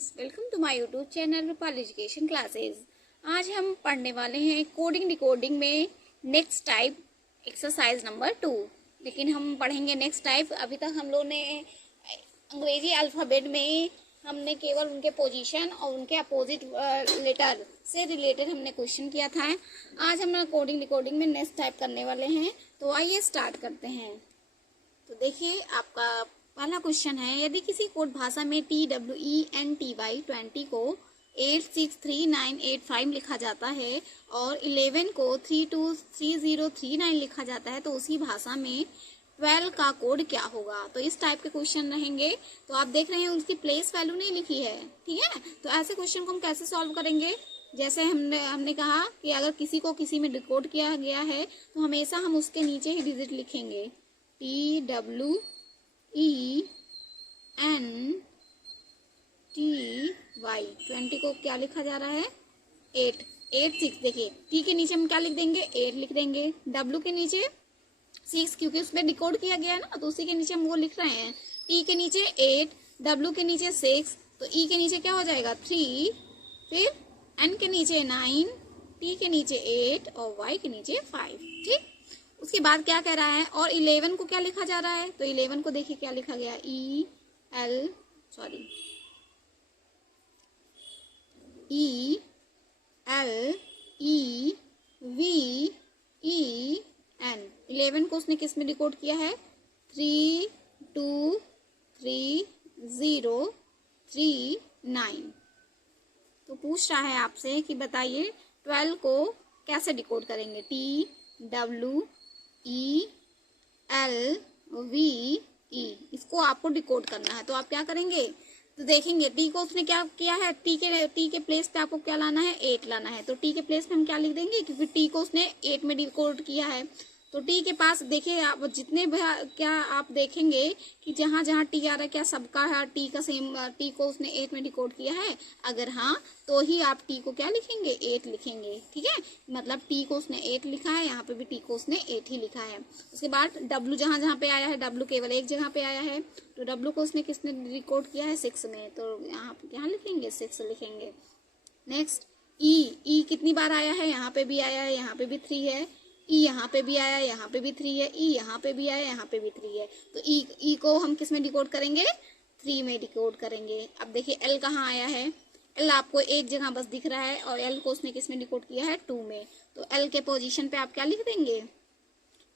Friends, welcome to my YouTube channel Rupali education classes. आज हम पढ़ने वाले हैं कोडिंग डिकोडिंग में नेक्स्ट टाइप एक्सरसाइज नंबर 2। लेकिन हम पढ़ेंगे नेक्स्ट टाइप। अभी तक हम लोग ने अंग्रेजी अल्फ़ाबेट में हमने केवल उनके पोजीशन और उनके अपोजिट लेटर से रिलेटेड हमने क्वेश्चन किया था। आज हम कोडिंग डिकोडिंग में नेक्स्ट टाइप करने वाले हैं। तो आइए स्टार्ट करते हैं। तो देखिए, आपका पहला क्वेश्चन है, यदि किसी कोड भाषा में TWENTY 20 को 863985 लिखा जाता है और 11 को 323039 लिखा जाता है तो उसी भाषा में 12 का कोड क्या होगा। तो इस टाइप के क्वेश्चन रहेंगे। तो आप देख रहे हैं उसकी प्लेस वैल्यू नहीं लिखी है, ठीक है। तो ऐसे क्वेश्चन को हम कैसे सॉल्व करेंगे, जैसे हमने कहा कि अगर किसी को किसी में डिकोड किया गया है तो हमेशा हम उसके नीचे ही डिजिट लिखेंगे। TWENTY 20 को क्या लिखा जा रहा है, 886। देखिए, टी के नीचे हम क्या लिख देंगे, 8 लिख देंगे। डब्ल्यू के नीचे 6, क्योंकि उसमें डिकोड किया गया है ना, तो उसी के नीचे हम वो लिख रहे हैं। टी के नीचे 8, डब्ल्यू के नीचे 6, तो ई के नीचे क्या हो जाएगा 3, फिर एन के नीचे 9, टी के नीचे 8 और वाई के नीचे 5। ठीक, उसके बाद क्या कह रहा है, और 11 को क्या लिखा जा रहा है, तो 11 को देखिए क्या लिखा गया, ELEVEN। 11 को उसने किस में डिकोड किया है, 323039। तो पूछ रहा है आपसे कि बताइए 12 को कैसे डिकोड करेंगे। TWELVE, इसको आपको डिकोड करना है। तो आप क्या करेंगे, तो देखेंगे टी को उसने क्या किया है, टी के प्लेस पे आपको क्या लाना है, 8 लाना है। तो टी के प्लेस पे हम क्या लिख देंगे, क्योंकि टी को उसने 8 में डिकोड किया है। तो टी के पास देखिए, आप जितने क्या आप देखेंगे कि जहाँ जहाँ टी आ रहा है, क्या सबका है टी का सेम, टी को उसने 8 में डिकोड किया है। अगर हाँ, तो ही आप टी को क्या लिखेंगे, 8 लिखेंगे। ठीक है, मतलब टी को उसने 8 लिखा है, यहाँ पे भी टी को उसने 8 ही लिखा है। उसके बाद डब्ल्यू जहाँ जहाँ पे आया है, डब्ल्यू केवल एक जगह पे आया है, तो डब्ल्यू को उसने किसने डिकोड किया है, 6 में, तो यहाँ लिखेंगे 6 लिखेंगे। नेक्स्ट ई कितनी बार आया है, यहाँ पे भी आया है, यहाँ पे भी 3 है। ई यहाँ पे भी आया, यहाँ पे भी 3 है। ई यहाँ पे भी आया, यहाँ पे भी 3 है। तो ई को हम किस में डिकोड करेंगे, 3 में डिकोड करेंगे। अब देखिए एल कहाँ आया है, एल आपको एक जगह बस दिख रहा है, और एल को उसने किस में डिकोड किया है, 2 में। तो एल के पोजीशन पे आप क्या लिख देंगे,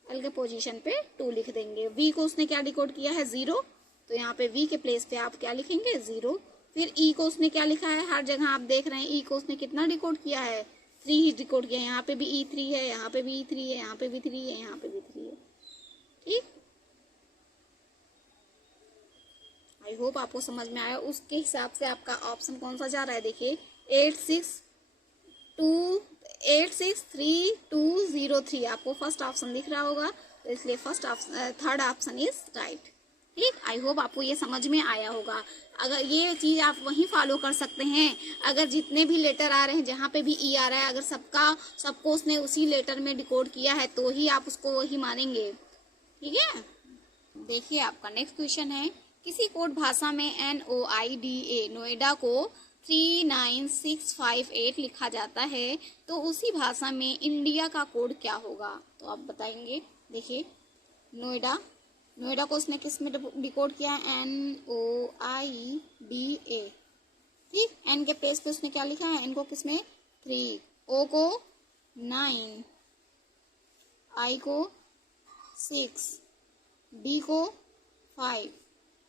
एल के पोजीशन पे 2 लिख देंगे। वी को उसने क्या डिकोड किया है, 0, तो यहाँ पे वी के प्लेस पे आप क्या लिखेंगे, 0। फिर ई को उसने क्या लिखा है, हर जगह आप देख रहे हैं ई को उसने कितना डिकोड किया है, 3 ही डिकोड किया है। यहाँ पे भी E3 है, यहाँ पे भी E3 है, यहाँ पे भी 3 है, यहाँ पे भी 3 है। ठीक, आई होप आपको समझ में आया। उसके हिसाब से आपका ऑप्शन कौन सा जा रहा है, देखिए 863203 आपको फर्स्ट ऑप्शन दिख रहा होगा, तो इसलिए थर्ड ऑप्शन इज राइट। ठीक, आई होप आपको ये समझ में आया होगा। अगर ये चीज आप वहीं फॉलो कर सकते हैं, अगर जितने भी लेटर आ रहे हैं, जहाँ पे भी ई आ रहा है, अगर सबको उसने उसी लेटर में डिकोड किया है तो ही आप उसको वही मानेंगे। ठीक है, देखिए आपका नेक्स्ट क्वेश्चन है, किसी कोड भाषा में NOIDA नोएडा को 39658 लिखा जाता है तो उसी भाषा में इंडिया का कोड क्या होगा। तो आप बताएंगे। देखिए, नोएडा को उसने किस में डिकोड किया है, NOIDA। ठीक, एन के प्लेस पे उसने क्या लिखा है, एन को किस में 3, ओ को 9, आई को 6, डी को 5,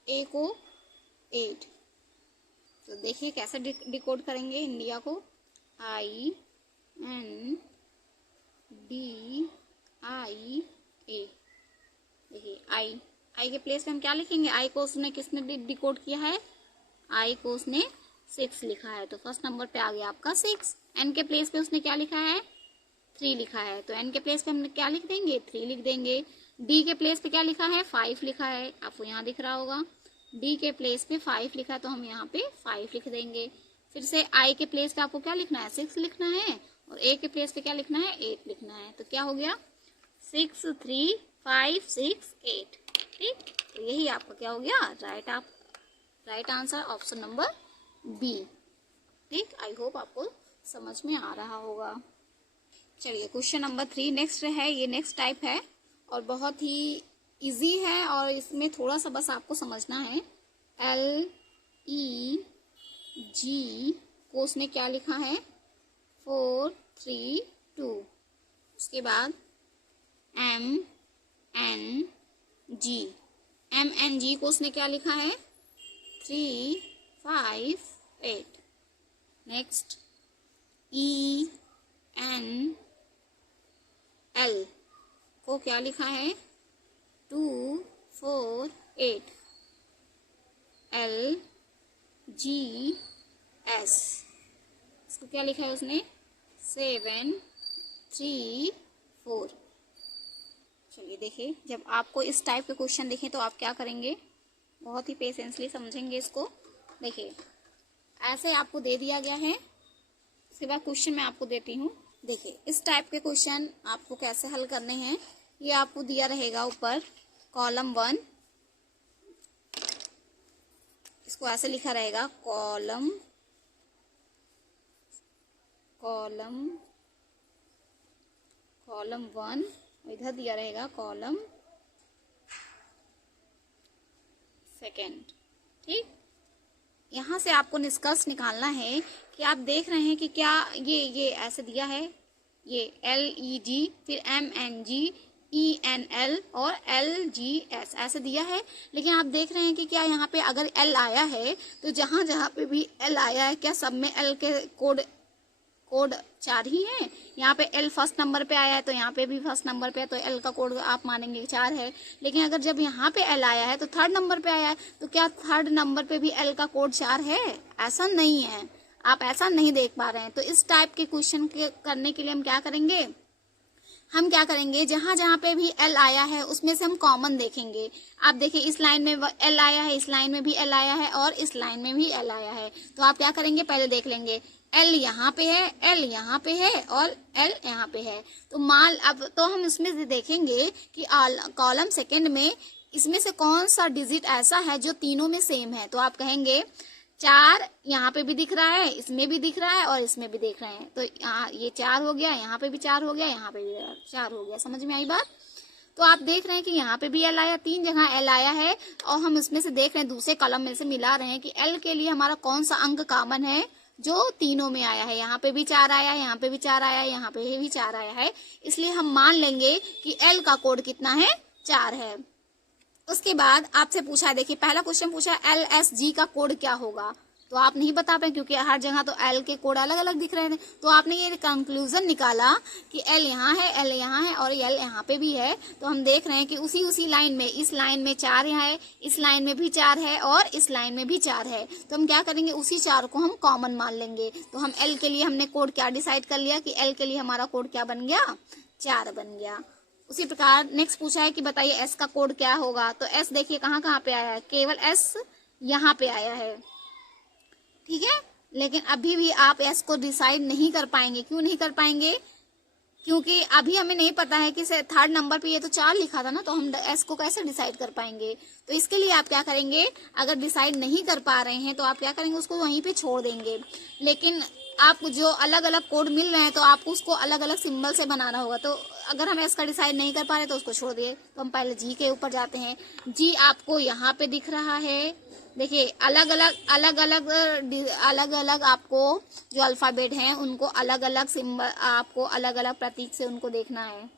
ए को 8। तो देखिए कैसे डिकोड करेंगे इंडिया को, INDIA। देखिए आई के प्लेस पे हम क्या लिखेंगे, आई को उसने किसने डिकोड किया है, आई को उसने 6 लिखा है, तो फर्स्ट नंबर पे आ गया आपका 6। एन के प्लेस पे उसने क्या लिखा है, 3 लिखा है, तो एन के प्लेस पे हम क्या लिख देंगे, 3 लिख देंगे। डी के प्लेस पे क्या लिखा है, 5 लिखा है, आपको यहाँ दिख रहा होगा। डी के प्लेस पे 5 लिखा है, तो हम यहाँ पे 5 लिख देंगे। फिर से आई के प्लेस पे आपको क्या लिखना है, 6 लिखना है, और ए के प्लेस पे क्या लिखना है, 8 लिखना है। तो क्या हो गया, 6 3 5 6 8। ठीक, तो यही आपका क्या हो गया, right answer option number B. ठीक, आई होप आपको समझ में आ रहा होगा। चलिए क्वेश्चन नंबर 3 नेक्स्ट है, ये नेक्स्ट टाइप है और बहुत ही इजी है और इसमें थोड़ा सा बस आपको समझना है। LEG को उसने क्या लिखा है 4 3 2, उसके बाद MNG को उसने क्या लिखा है 3 5 8। नेक्स्ट ENL को क्या लिखा है 2 4 8। LGS इसको क्या लिखा है उसने 7 3 4। चलिए देखिए, जब आपको इस टाइप के क्वेश्चन देखें तो आप क्या करेंगे, बहुत ही पेशेंसली समझेंगे इसको। देखिए ऐसे आपको दे दिया गया है, उसके बाद क्वेश्चन मैं आपको देती हूँ। देखिए इस टाइप के क्वेश्चन आपको कैसे हल करने हैं, ये आपको दिया रहेगा ऊपर कॉलम 1, इसको ऐसे लिखा रहेगा कॉलम 1, इधर दिया रहेगा कॉलम 2। ठीक, यहाँ से आपको निष्कर्ष निकालना है कि आप देख रहे हैं कि क्या ये ऐसे दिया है, ये LEG फिर MNG ENL और LGS ऐसे दिया है, लेकिन आप देख रहे हैं कि क्या यहाँ पे अगर L आया है तो जहाँ जहाँ पे भी L आया है क्या सब में L के कोड 4 ही है। यहाँ पे L फर्स्ट नंबर पे आया है तो यहाँ पे भी फर्स्ट नंबर पे है तो L का कोड आप मानेंगे 4 है। लेकिन अगर जब यहाँ पे L आया है तो थर्ड नंबर पे आया है तो क्या थर्ड नंबर पे भी L का कोड 4 है? ऐसा नहीं है, आप ऐसा नहीं देख पा रहे हैं। तो इस टाइप के क्वेश्चन करने के लिए हम क्या करेंगे, जहां जहां पे भी L आया है उसमें से हम कॉमन देखेंगे। आप देखिए इस लाइन में L आया है, इस लाइन में भी L आया है और इस लाइन में भी L आया है, तो आप क्या करेंगे, पहले देख लेंगे L यहाँ पे है, L यहाँ पे है और L यहाँ पे है। तो अब तो हम इसमें से देखेंगे कि कॉलम सेकंड में इसमें से कौन सा डिजिट ऐसा है जो तीनों में सेम है। तो आप कहेंगे 4 यहाँ पे भी दिख रहा है, इसमें भी दिख रहा है और इसमें भी दिख रहे हैं, तो यहाँ ये 4 हो गया, यहाँ पे भी 4 हो गया, यहाँ पे भी 4 हो गया। समझ में आई बात? तो आप देख रहे हैं कि यहाँ पे भी L आया, 3 जगह L आया है और हम इसमें से देख रहे हैं दूसरे कॉलम में से मिला रहे हैं कि L के लिए हमारा कौन सा अंक कॉमन है जो तीनों में आया है। यहाँ पे भी 4 आया, यहाँ पे भी 4 आया, यहाँ पे भी 4 आया है, इसलिए हम मान लेंगे कि L का कोड कितना है, 4 है। उसके बाद आपसे पूछा है, देखिए पहला क्वेश्चन पूछा है LSG का कोड क्या होगा, तो आप नहीं बता पाए क्योंकि हर जगह तो L के कोड अलग अलग दिख रहे थे। तो आपने ये कंक्लूजन निकाला कि L यहाँ है, L यहाँ है और L यहाँ पे भी है। तो हम देख रहे हैं कि उसी लाइन में, इस लाइन में 4 यहाँ है, इस लाइन में भी 4 है और इस लाइन में भी 4 है। तो हम क्या करेंगे, उसी 4 को हम कॉमन मान लेंगे। तो हम L के लिए हमने कोड क्या डिसाइड कर लिया कि L के लिए हमारा कोड क्या बन गया, 4 बन गया। उसी प्रकार नेक्स्ट पूछा है कि बताइए S का कोड क्या होगा। तो S देखिए कहाँ कहाँ पे आया है, केवल S यहाँ पे आया है, ठीक है। लेकिन अभी भी आप S को डिसाइड नहीं कर पाएंगे। क्यों नहीं कर पाएंगे? क्योंकि अभी हमें नहीं पता है कि थर्ड नंबर पे ये तो 4 लिखा था ना, तो हम S को कैसे डिसाइड कर पाएंगे। तो इसके लिए आप क्या करेंगे, अगर डिसाइड नहीं कर पा रहे हैं तो आप क्या करेंगे, उसको वहीं पे छोड़ देंगे। लेकिन आपको जो अलग अलग कोड मिल रहे हैं तो आपको उसको अलग अलग सिंबल से बनाना होगा। तो अगर हम S का डिसाइड नहीं कर पा रहे तो उसको छोड़ दिए। तो हम पहले G के ऊपर जाते हैं। G आपको यहाँ पे दिख रहा है, देखिए अलग अलग आपको जो अल्फाबेट हैं उनको अलग अलग सिंबल, आपको अलग अलग प्रतीक से उनको देखना है,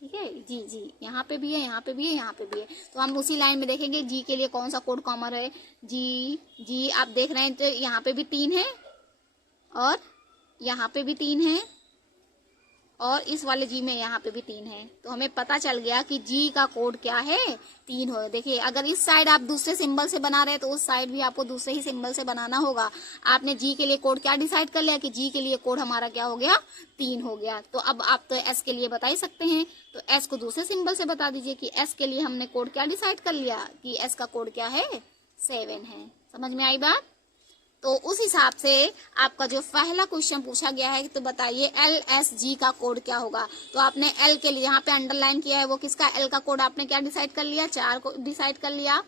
ठीक है। जी यहाँ पे भी है, यहाँ पे भी है, यहाँ पे भी है। तो हम उसी लाइन में देखेंगे G के लिए कौन सा कोड कॉमन है। जी आप देख रहे हैं तो यहाँ पे भी 3 है और यहाँ पे भी 3 है और इस वाले G में यहाँ पे भी 3 है। तो हमें पता चल गया कि G का कोड क्या है, 3 हो। देखिए अगर इस साइड आप दूसरे सिंबल से बना रहे हैं तो उस साइड भी आपको दूसरे ही सिंबल से बनाना होगा। आपने G के लिए कोड क्या डिसाइड कर लिया कि G के लिए कोड हमारा क्या हो गया, 3 हो गया। तो अब आप तो S के लिए बता ही सकते हैं, तो S को दूसरे सिंबल से बता दीजिए कि S के लिए हमने कोड क्या डिसाइड कर लिया कि S का कोड क्या है, 7 है। समझ में आई बात? तो उस हिसाब से आपका जो पहला क्वेश्चन पूछा गया है तो बताइए LSG का कोड क्या होगा। तो आपने L के लिए यहाँ पे अंडरलाइन किया है, वो किसका, L का कोड आपने क्या डिसाइड कर लिया, 4 को डिसाइड कर लिया।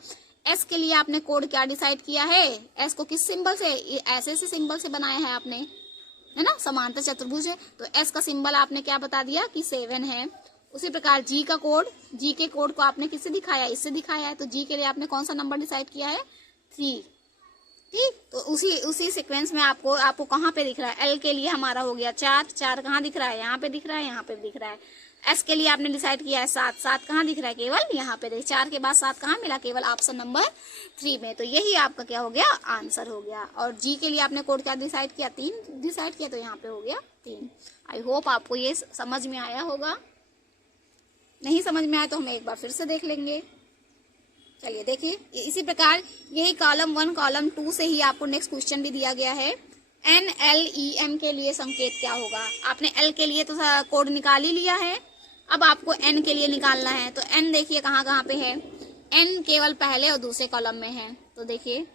एस के लिए आपने कोड क्या डिसाइड किया है, एस को किस सिंबल से, ऐसे सिंबल से बनाया है आपने, है ना, समांतर चतुर्भुज है, तो एस का सिंबल आपने क्या बता दिया कि 7 है। उसी प्रकार जी का कोड, जी के कोड को आपने किससे दिखाया, इससे दिखाया है, तो जी के लिए आपने कौन सा नंबर डिसाइड किया है, 3। ठीक, तो उसी सीक्वेंस में आपको कहाँ पे दिख रहा है, एल के लिए हमारा हो गया 4, 4 कहाँ दिख रहा है, यहाँ पे दिख रहा है, यहाँ पे दिख रहा है। एस के लिए आपने डिसाइड किया है 7, 7 कहाँ दिख रहा है, केवल यहाँ पे, 4 के बाद 7 कहाँ मिला, केवल ऑप्शन नंबर 3 में। तो यही आपका क्या हो गया, आंसर हो गया। और जी के लिए आपने कोड क्या डिसाइड किया, 3 डिसाइड किया, तो यहाँ पे हो गया 3। आई होप आपको ये समझ में आया होगा। नहीं समझ में आया तो हम एक बार फिर से देख लेंगे। चलिए देखिए, इसी प्रकार यही कॉलम 1 कॉलम 2 से ही आपको नेक्स्ट क्वेश्चन भी दिया गया है। NLEM के लिए संकेत क्या होगा। आपने L के लिए तो कोड निकाल ही लिया है, अब आपको N के लिए निकालना है। तो N देखिए कहाँ कहाँ पे है, N केवल पहले और दूसरे कॉलम में है। तो देखिए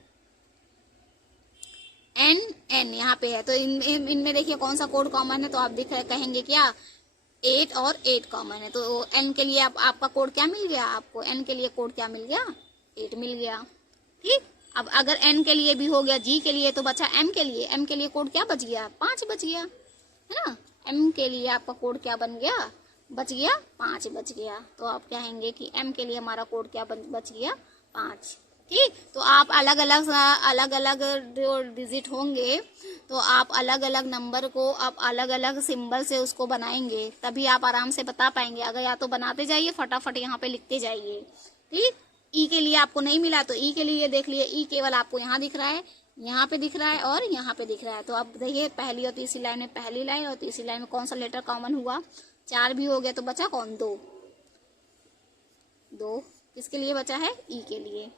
N यहाँ पे है, तो इनमें देखिए कौन सा कोड कॉमन है, तो आप कहेंगे क्या, 8 और 8 कॉमन है। तो N के लिए आपका कोड क्या मिल गया, आपको N के लिए कोड क्या मिल गया, 8 मिल गया। ठीक, अब अगर N के लिए भी हो गया, G के लिए, तो बचा M के लिए। M के लिए कोड क्या बच गया, 5 बच गया, है ना। M के लिए आपका कोड क्या बन गया, बच गया 5 बच गया। तो आप कहेंगे कि M के लिए हमारा कोड क्या बच गया, 5। ठीक, तो आप अलग अलग जो डिजिट होंगे, तो आप अलग अलग नंबर को आप अलग अलग सिंबल से उसको बनाएंगे, तभी आप आराम से बता पाएंगे। अगर या तो बनाते जाइए फटाफट यहाँ पे लिखते जाइए। ठीक, ई के लिए आपको नहीं मिला, तो ई के लिए देख लिए, ई केवल आपको यहाँ दिख रहा है, यहाँ पे दिख रहा है और यहाँ पे दिख रहा है। तो अब देखिए पहली और तीसरी लाइन में, पहली लाइन और तीसरी लाइन में कौन सा लेटर कॉमन हुआ, 4 भी हो गया, तो बचा कौन, 2 किसके लिए बचा है, ई के लिए।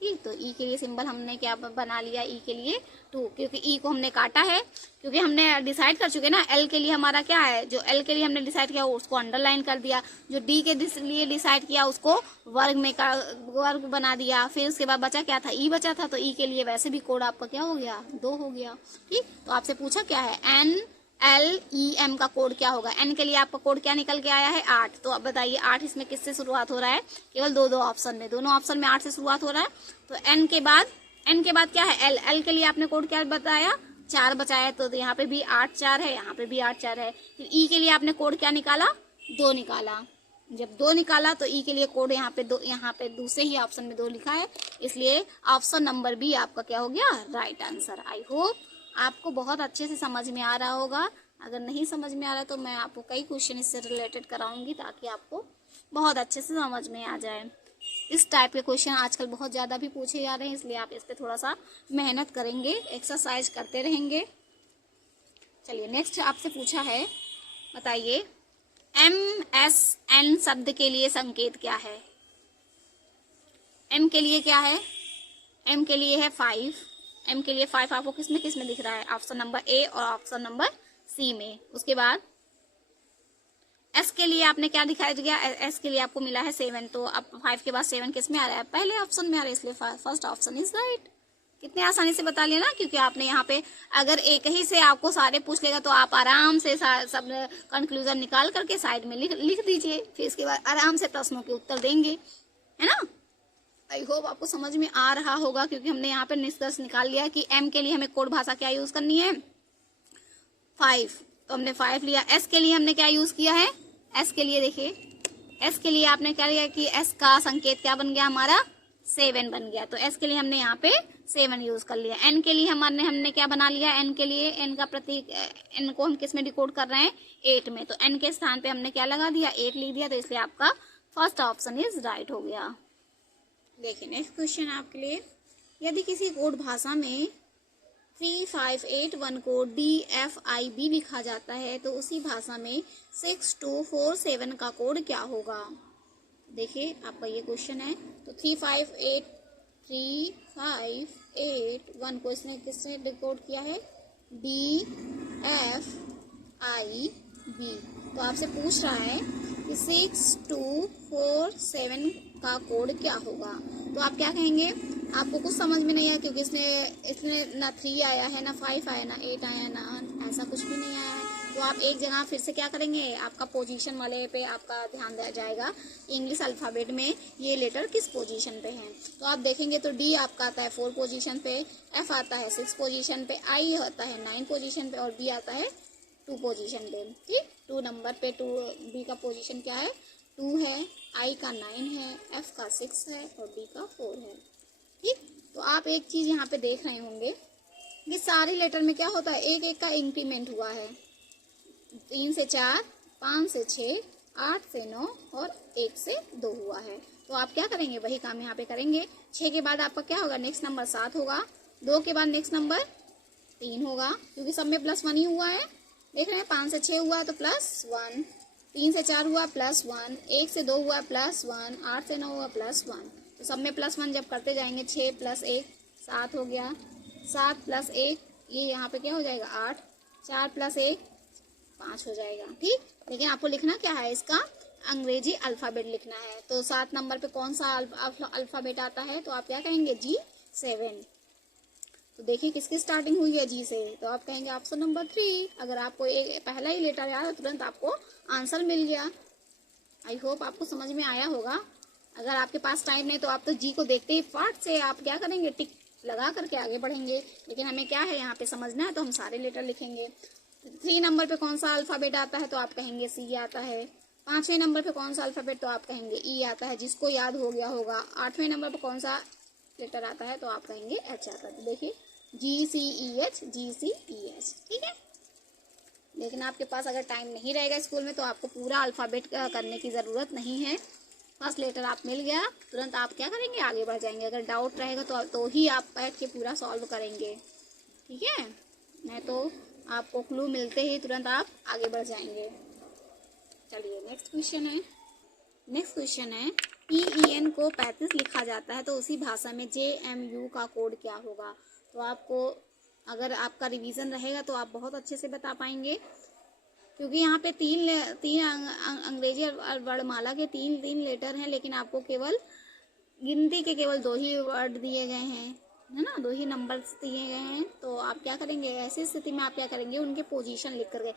ठीक, तो ई के लिए सिंबल हमने क्या बना लिया, ई के लिए 2, क्योंकि ई को हमने काटा है, क्योंकि हमने डिसाइड कर चुके ना। एल के लिए हमारा क्या है, जो एल के लिए हमने डिसाइड किया उसको अंडरलाइन कर दिया, जो डी के लिए डिसाइड किया उसको वर्ग बना दिया, फिर उसके बाद बचा क्या था, ई बचा था। तो ई के लिए वैसे भी कोड आपका क्या हो गया, 2 हो गया। ठीक, तो आपसे पूछा क्या है, NLEM का कोड क्या होगा। N के लिए आपका कोड क्या निकल के आया है, 8। तो अब बताइए 8 इसमें किससे शुरुआत हो रहा है, केवल दो ऑप्शन में, दोनों ऑप्शन में 8 से शुरुआत हो रहा है। तो N के बाद क्या है, L के लिए आपने कोड क्या बताया, 4 बचाया, तो यहाँ पे भी 8 4 है, यहाँ पे भी 8 4 है। फिर E के लिए आपने कोड क्या निकाला, 2 निकाला। जब 2 निकाला तो E के लिए कोड यहाँ पे दूसरे ही ऑप्शन में 2 लिखा है, इसलिए ऑप्शन नंबर बी आपका क्या हो गया, राइट आंसर। आई होप आपको बहुत अच्छे से समझ में आ रहा होगा। अगर नहीं समझ में आ रहा है तो मैं आपको कई क्वेश्चन इससे रिलेटेड कराऊंगी, ताकि आपको बहुत अच्छे से समझ में आ जाए। इस टाइप के क्वेश्चन आजकल बहुत ज़्यादा भी पूछे जा रहे हैं, इसलिए आप इस पर थोड़ा सा मेहनत करेंगे, एक्सरसाइज करते रहेंगे। चलिए नेक्स्ट आपसे पूछा है, बताइए MSN शब्द के लिए संकेत क्या है। M के लिए क्या है, M के लिए है 5। M के लिए 5 आपको किस में दिख रहा है, ऑप्शन नंबर ए और ऑप्शन नंबर सी में। उसके बाद S के लिए आपने क्या दिखाया गया, S के लिए आपको मिला है 7। तो अब 5 के बाद 7 किस में आ रहा है, पहले ऑप्शन में आ रहा है, इसलिए फर्स्ट ऑप्शन इज राइट। कितने आसानी से बता लिया ना, क्योंकि आपने यहाँ पे अगर एक ही से आपको सारे पूछ लेगा तो आप आराम से सब कंक्लूजन निकाल करके साइड में लिख दीजिए, फिर इसके बाद आराम से प्रश्नों के उत्तर देंगे, है ना। आई होप आपको समझ में आ रहा होगा, क्योंकि हमने यहाँ पे निष्कर्ष निकाल लिया कि M के लिए हमें कोड भाषा क्या यूज करनी है, 5। तो हमने 5 लिया। S के लिए हमने क्या यूज किया है, S के लिए देखिए, S के लिए आपने क्या लिया कि S का संकेत क्या बन गया हमारा, 7 बन गया। तो S के लिए हमने यहाँ पे 7 यूज कर लिया। N के लिए हमने क्या बना लिया, N के लिए N का प्रतीक, N को हम किस में डिकोड कर रहे हैं, 8 में। तो N के स्थान पे हमने क्या लगा दिया, 8 लिख दिया, तो इसलिए आपका फर्स्ट ऑप्शन इज राइट हो गया। देखिए नेक्स्ट क्वेश्चन आपके लिए, यदि किसी कोड भाषा में 3581 को DFIB लिखा जाता है तो उसी भाषा में 6247 का कोड क्या होगा। देखिए आपका ये क्वेश्चन है। तो 3581 को इसने किसने डिकोड किया है, DFIB। तो आपसे पूछ रहा है कि 6247 का कोड क्या होगा। तो आप क्या कहेंगे, आपको कुछ समझ में नहीं आया क्योंकि इसने ना 3 आया है, ना 5 आया, ना 8 आया, ना ऐसा कुछ भी नहीं आया है। तो आप एक जगह फिर से क्या करेंगे, आपका पोजीशन वाले पे आपका ध्यान दिया जाएगा, इंग्लिश अल्फ़ाबेट में ये लेटर किस पोजीशन पे है। तो आप देखेंगे तो डी आपका आता है 4 पोजीशन पे, एफ आता है 6 पोजीशन पे, आई आता है 9 पोजीशन पे और बी आता है 2 पोजीशन पे। ठीक, 2 नंबर पे बी का पोजीशन क्या है, 2 है, आई का 9 है, एफ का 6 है और डी का 4 है। ठीक, तो आप एक चीज़ यहाँ पे देख रहे होंगे कि सारे लेटर में क्या होता है, एक एक का इंक्रीमेंट हुआ है। 3 से 4, 5 से 6, 8 से 9 और 1 से 2 हुआ है। तो आप क्या करेंगे, वही काम यहाँ पे करेंगे। 6 के बाद आपका क्या होगा, नेक्स्ट नंबर 7 होगा। 2 के बाद नेक्स्ट नंबर 3 होगा क्योंकि सब में +1 ही हुआ है। देख रहे हैं, 5 से 6 हुआ तो +1, 3 से 4 हुआ +1, 1 से 2 हुआ +1, 8 से 9 हुआ +1। तो सब में +1 जब करते जाएंगे, 6 + 1 7 हो गया, 7 + 1 ये यहाँ पे क्या हो जाएगा 8, 4 + 1 5 हो जाएगा। ठीक, लेकिन आपको लिखना क्या है, इसका अंग्रेजी अल्फ़ाबेट लिखना है। तो 7 नंबर पे कौन सा अल्फ़ाबेट आता है, तो आप क्या कहेंगे, G7। तो देखिए किसकी स्टार्टिंग हुई है, जी से, तो आप कहेंगे ऑप्शन नंबर 3। अगर आपको एक पहला ही लेटर याद है तुरंत आपको आंसर मिल गया। आई होप आपको समझ में आया होगा। अगर आपके पास टाइम नहीं तो आप तो जी को देखते ही फट से आप क्या करेंगे, टिक लगा करके आगे बढ़ेंगे। लेकिन हमें क्या है यहाँ पे समझना है, तो हम सारे लेटर लिखेंगे। 3 नंबर पे कौन सा अल्फ़ाबेट आता है, तो आप कहेंगे सी आता है। 5वें नंबर पे कौन सा अल्फ़ाबेट, तो आप कहेंगे ई आता है, जिसको याद हो गया होगा। 8वें नंबर पे कौन सा लेटर आता है, तो आप कहेंगे एच आता है। तो देखिए GCEH, GCEH। ठीक है, लेकिन आपके पास अगर टाइम नहीं रहेगा स्कूल में तो आपको पूरा अल्फ़ाबेट करने की ज़रूरत नहीं है। फर्स्ट लेटर आप मिल गया, तुरंत आप क्या करेंगे, आगे बढ़ जाएंगे। अगर डाउट रहेगा तो ही आप बैठ के पूरा सॉल्व करेंगे। ठीक है, नहीं तो आपको क्लू मिलते ही तुरंत आप आगे बढ़ जाएंगे। चलिए नेक्स्ट क्वेश्चन है PEN को 35 लिखा जाता है तो उसी भाषा में JMU का कोड क्या होगा। तो आपको अगर आपका रिवीजन रहेगा तो आप बहुत अच्छे से बता पाएंगे, क्योंकि यहाँ पे तीन अंग्रेजी वर्णमाला के तीन लेटर हैं, लेकिन आपको केवल गिनती के केवल 2 ही वर्ड दिए गए हैं, है ना, 2 ही नंबर्स दिए गए हैं। तो आप क्या करेंगे, ऐसी स्थिति में आप क्या करेंगे, उनके पोजीशन लिख करके,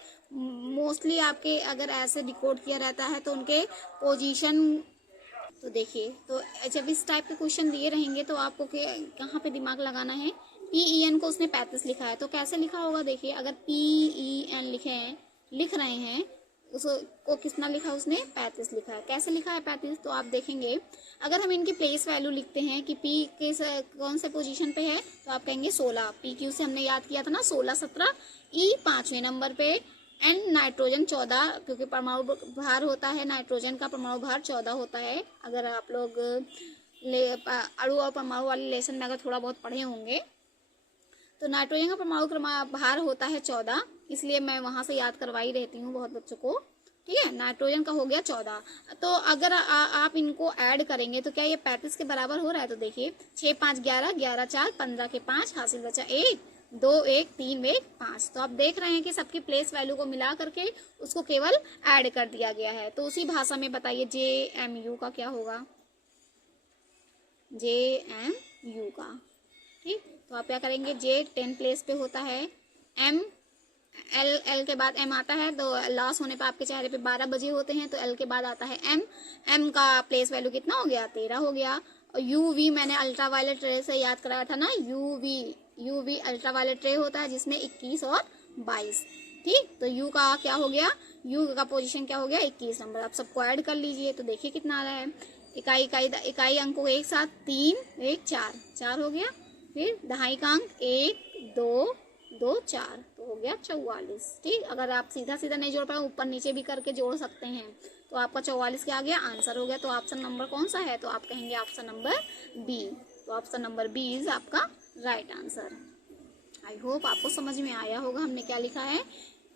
मोस्टली आपके अगर ऐसे डिकोड किया रहता है तो उनके पोजीशन। तो देखिए, तो जब इस टाइप के क्वेश्चन दिए रहेंगे तो आपको कहाँ पे दिमाग लगाना है। PEN को उसने 35 लिखा है तो कैसे लिखा होगा, देखिए अगर PEN लिख रहे हैं उसको कितना लिखा उसने 35 लिखा है। कैसे लिखा है 35, तो आप देखेंगे अगर हम इनकी प्लेस वैल्यू लिखते हैं कि P किस कौन से पोजीशन पे है, तो आप कहेंगे 16। PQ से हमने याद किया था ना 16 17, E 5वें नंबर पे, N नाइट्रोजन 14, क्योंकि परमाणु भार होता है, नाइट्रोजन का परमाणु भार 14 होता है। अगर आप लोग अणु और परमाणु वाली लेसन में अगर थोड़ा बहुत पढ़े होंगे तो नाइट्रोजन का परमाणु भार होता है 14, इसलिए मैं वहां से याद करवाई रहती हूँ बहुत बच्चों को। ठीक है, नाइट्रोजन का हो गया 14। तो अगर आप इनको ऐड करेंगे तो क्या ये 35 के बराबर हो रहा है। तो देखिए 6 5 11, 11 4 15 के 5, हासिल बचा 1 2 1 3 1 5। तो आप देख रहे हैं कि सबकी प्लेस वैल्यू को मिला करके उसको केवल ऐड कर दिया गया है। तो उसी भाषा में बताइए JMU का क्या होगा, JMU का। ठीक, तो आप क्या करेंगे, J 10 प्लेस पे होता है, M L के बाद M आता है, तो लॉस होने पे आपके चेहरे पे 12 बजे होते हैं, तो L के बाद आता है M का प्लेस वैल्यू कितना हो गया, 13 हो गया। और UV मैंने अल्ट्रा वायलेट रे से याद कराया था ना, UV अल्ट्रा वायलेट रे होता है जिसमें 21 और 22। ठीक, तो U का क्या हो गया, U का पोजीशन क्या हो गया 21 नंबर। आप सबको ऐड कर लीजिए तो देखिए कितना आ रहा है, इकाई अंकों एक साथ 3 1 4 हो गया, फिर दहाई का अंक 1 2 2 4, तो हो गया 44। ठीक, अगर आप सीधा सीधा नहीं जोड़ पाए ऊपर नीचे भी करके जोड़ सकते हैं, तो आपका 44 क्या आ गया, आंसर हो गया। तो ऑप्शन नंबर कौन सा है, तो आप कहेंगे ऑप्शन नंबर B। तो ऑप्शन नंबर B इज आपका राइट आंसर। आई होप आपको समझ में आया होगा हमने क्या लिखा है।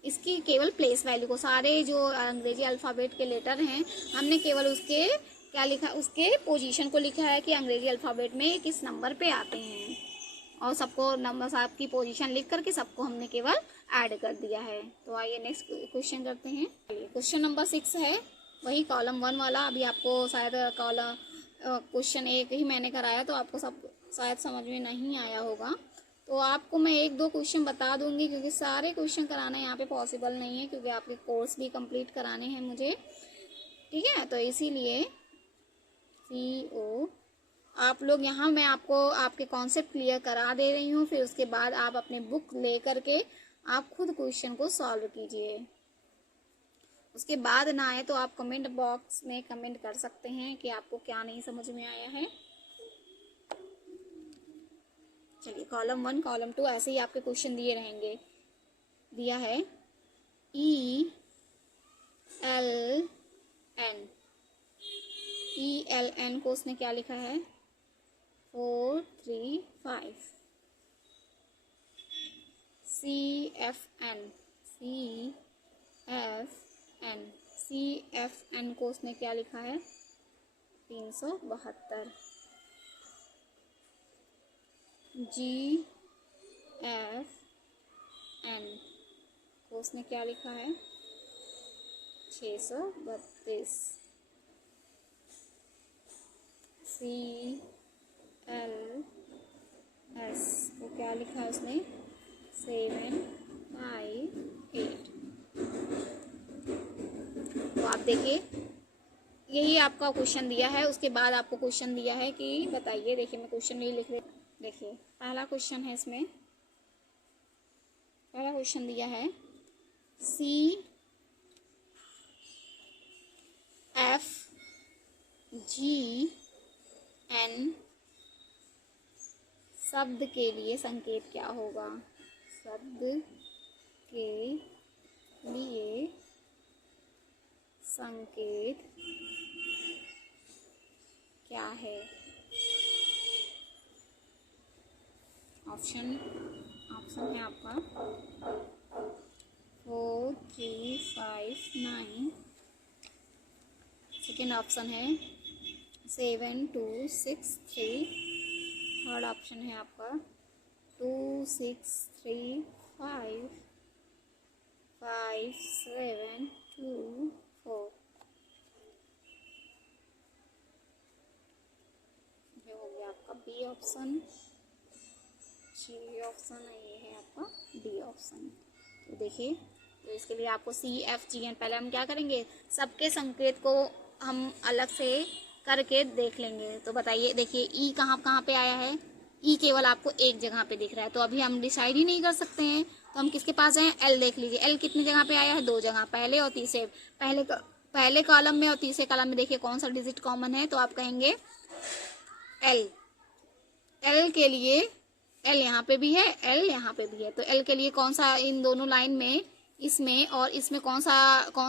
इसकी केवल प्लेस वैल्यू को, सारे जो अंग्रेजी अल्फ़ाबेट के लेटर हैं हमने केवल उसके क्या लिखा, उसके पोजीशन को लिखा है कि अंग्रेजी अल्फ़ाबेट में किस नंबर पे आते हैं, और सबको नंबर आपकी पोजीशन लिख करके सबको हमने केवल ऐड कर दिया है। तो आइए नेक्स्ट क्वेश्चन करते हैं। क्वेश्चन नंबर 6 है, वही कॉलम 1 वाला। अभी आपको शायद क्वेश्चन 1 ही मैंने कराया तो आपको सब शायद समझ में नहीं आया होगा। तो आपको मैं एक दो क्वेश्चन बता दूंगी, क्योंकि सारे क्वेश्चन कराना यहाँ पे पॉसिबल नहीं है, क्योंकि आपके कोर्स भी कंप्लीट कराने हैं मुझे, ठीक है। तो इसीलिए CO आप लोग यहाँ, मैं आपको आपके कॉन्सेप्ट क्लियर करा दे रही हूँ, फिर उसके बाद आप अपने बुक ले करके आप खुद क्वेश्चन को सॉल्व कीजिए। उसके बाद ना आए तो आप कमेंट बॉक्स में कमेंट कर सकते हैं कि आपको क्या नहीं समझ में आया है। चलिए, कॉलम 1 कॉलम 2 ऐसे ही आपके क्वेश्चन दिए रहेंगे। दिया है ELN को उसने क्या लिखा है 4 3 5। CFN को उसने क्या लिखा है 372। GFN को उसने क्या लिखा है 632। CLS को क्या लिखा है उसने 758। तो आप देखिए, यही आपका क्वेश्चन दिया है। उसके बाद आपको क्वेश्चन दिया है कि बताइए, देखिए मैं क्वेश्चन नहीं लिख रही, देखिए पहला क्वेश्चन है, इसमें पहला क्वेश्चन दिया है CFGN शब्द के लिए संकेत क्या होगा। शब्द के लिए संकेत क्या है। ऑप्शन है आपका 4 3 5 9। सेकेंड ऑप्शन है 7 2 6 3। थर्ड ऑप्शन है आपका 2 6 3 5 5 7 2 4। ये हो गया आपका बी ऑप्शन। सी ऑप्शन है, ये है आपका डी ऑप्शन। तो देखिए, तो इसके लिए आपको CFGN पहले हम क्या करेंगे, सबके संकेत को हम अलग से करके देख लेंगे। तो बताइए, देखिए ई कहाँ पे आया है। ई केवल आपको एक जगह पे दिख रहा है, तो अभी हम डिसाइड ही नहीं कर सकते हैं। तो हम किसके पास जाएं, एल देख लीजिए। एल कितनी जगह पे आया है, 2 जगह, पहले और तीसरे। पहले कॉलम में और तीसरे कॉलम में देखिए कौन सा डिजिट कॉमन है, तो आप कहेंगे एल। एल के लिए एल यहाँ पे भी है, एल यहाँ पे भी है, तो एल के लिए कौन सा इन दोनों लाइन में, इसमें और इसमें कौन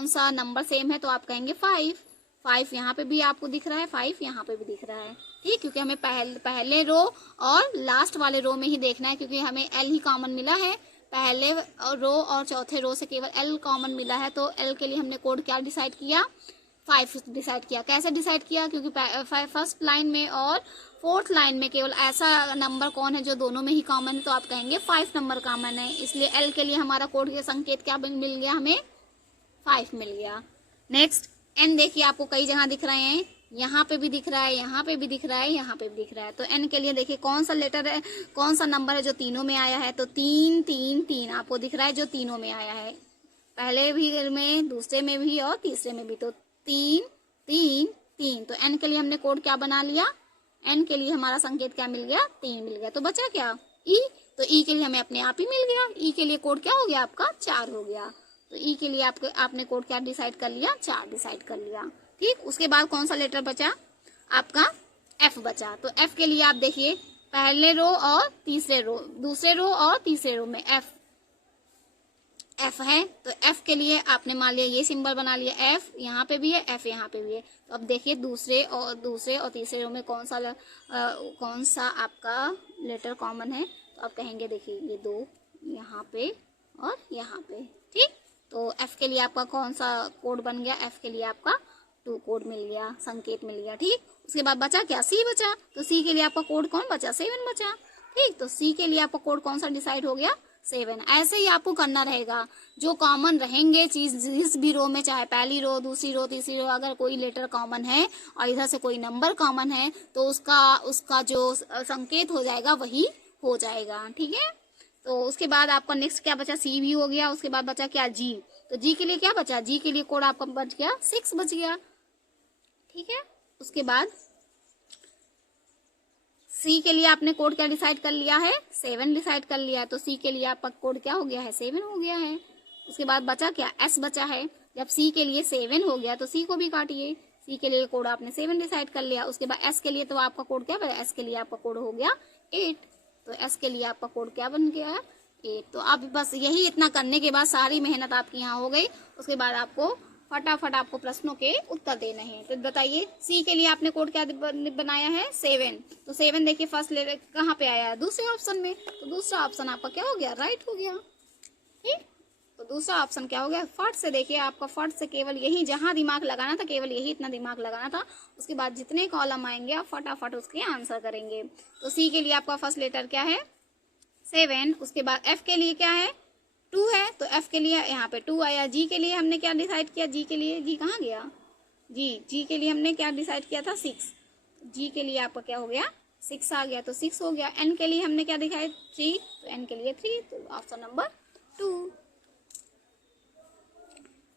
सा नंबर सेम है, तो आप कहेंगे 5। 5 यहाँ पे भी आपको दिख रहा है, 5 यहाँ पे भी दिख रहा है, ठीक। क्योंकि हमें पहले रो और लास्ट वाले रो में ही देखना है, क्योंकि हमें एल ही कॉमन मिला है। पहले रो और चौथे रो से केवल एल कॉमन मिला है, तो एल के लिए हमने कोड क्या डिसाइड किया 5 डिसाइड किया। कैसे डिसाइड किया, क्योंकि फर्स्ट लाइन में और फोर्थ लाइन में केवल ऐसा नंबर कौन है जो दोनों में ही कॉमन है, तो आप कहेंगे 5 नंबर कॉमन है। इसलिए एल के लिए हमारा कोड के संकेत क्या मिल गया, हमें 5 मिल गया। नेक्स्ट एन देखिए, आपको कई जगह दिख रहे हैं, यहाँ पे भी दिख रहा है, यहाँ पे भी दिख रहा है, यहाँ पे भी दिख रहा है। तो एन के लिए देखिए कौन सा लेटर है, कौन सा नंबर है जो तीनों में आया है, तो 3 3 3 आपको दिख रहा है जो तीनों में आया है, पहले भी में, दूसरे में भी और तीसरे में भी। तो 3 3 3। तो एन के लिए हमने कोड क्या बना लिया, एन के लिए हमारा संकेत क्या मिल गया 3 मिल गया। तो बचा क्या ई, तो ई के लिए हमें अपने आप ही मिल गया। ई के लिए कोड क्या हो गया आपका 4 हो गया। तो ई के लिए आपने कोड क्या डिसाइड कर लिया, 4 डिसाइड कर लिया, ठीक। उसके बाद कौन सा लेटर बचा आपका, एफ बचा। तो एफ के लिए आप देखिए, पहले रो और तीसरे रो, दूसरे रो और तीसरे रो में एफ है। तो एफ के लिए आपने मान लिया ये सिंबल बना लिया, एफ यहाँ पे भी है, एफ यहाँ पे भी है। तो अब देखिए दूसरे और तीसरे रो में कौन सा आपका लेटर कॉमन है, तो आप कहेंगे देखिए ये 2 यहाँ पे और यहाँ पे, ठीक। तो एफ के लिए आपका कौन सा कोड बन गया, एफ के लिए आपका 2 कोड मिल गया, संकेत मिल गया, ठीक। उसके बाद बचा क्या, सी बचा। तो सी के लिए आपका कोड कौन बचा, 7 बचा, ठीक। तो सी के लिए आपका कोड कौन सा डिसाइड हो गया, 7। ऐसे ही आपको करना रहेगा। जो कॉमन रहेंगे चीज जिस भी रो में, चाहे पहली रो, दूसरी रो, तीसरी रो, अगर कोई लेटर कॉमन है और इधर से कोई नंबर कॉमन है तो उसका जो संकेत हो जाएगा वही हो जाएगा। ठीक है, तो उसके बाद आपका नेक्स्ट क्या बचा, सी भी हो गया। उसके बाद बचा क्या, जी। तो जी के लिए क्या बचा, जी के लिए कोड आपका बच गया 6 बच गया। ठीक है, उसके बाद सी के लिए आपने कोड क्या डिसाइड कर लिया है, 7 डिसाइड कर लिया है। तो सी के लिए आपका कोड क्या हो गया है, 7 हो गया है। उसके बाद बचा क्या, एस बचा है। जब सी के लिए 7 हो गया तो सी को भी काटिए। सी के लिए कोड आपने 7 डिसाइड कर लिया। उसके बाद एस के लिए तो आपका कोड क्या बना, एस के लिए आपका कोड हो गया 8। तो एस के लिए आपका कोड क्या बन गया, 8। तो अब बस यही इतना करने के बाद सारी मेहनत आपकी यहाँ हो गई। उसके बाद आपको फटाफट आपको प्रश्नों के उत्तर देने हैं। तो बताइए, सी के लिए आपने कोड क्या बनाया है, 7। तो 7 देखिए फर्स्ट ले कहाँ पे आया है, दूसरे ऑप्शन में। तो दूसरा ऑप्शन आपका क्या हो गया, राइट हो गया। ठीक, तो दूसरा ऑप्शन क्या हो गया, फट से देखिए, आपका फट से केवल यही जहां दिमाग लगाना था, केवल यही इतना दिमाग लगाना था। उसके बाद जितने कॉलम आएंगे आप फटाफट उसके आंसर करेंगे। तो सी के लिए आपका फर्स्ट लेटर क्या है, 7। उसके बाद एफ के लिए क्या है, 2 है। तो एफ के लिए यहाँ पे 2 आया। जी के लिए हमने क्या डिसाइड किया, जी के लिए, जी कहाँ गया, जी के लिए हमने क्या डिसाइड किया था, 6। जी के लिए आपका क्या हो गया, 6 आ गया। तो 6 हो गया। एन के लिए हमने क्या दिखाया, 3। तो एन के लिए 3। तो ऑप्शन नंबर 2।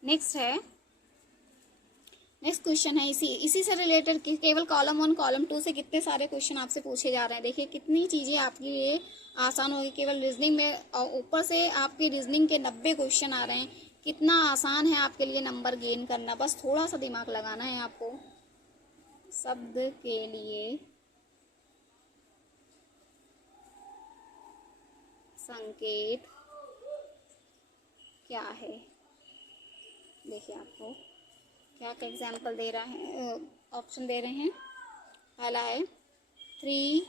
नेक्स्ट क्वेश्चन है इसी से रिलेटेड, केवल कॉलम 1 कॉलम 2 से कितने सारे क्वेश्चन आपसे पूछे जा रहे हैं। देखिए कितनी चीजें आपके लिए आसान होगी केवल रीजनिंग में, और ऊपर से आपके रीजनिंग के 90 क्वेश्चन आ रहे हैं। कितना आसान है आपके लिए नंबर गेन करना, बस थोड़ा सा दिमाग लगाना है आपको। शब्द के लिए संकेत क्या है, देखिए आपको क्या क्या एग्जाम्पल दे रहा है, ऑप्शन दे रहे हैं। पहला है 3,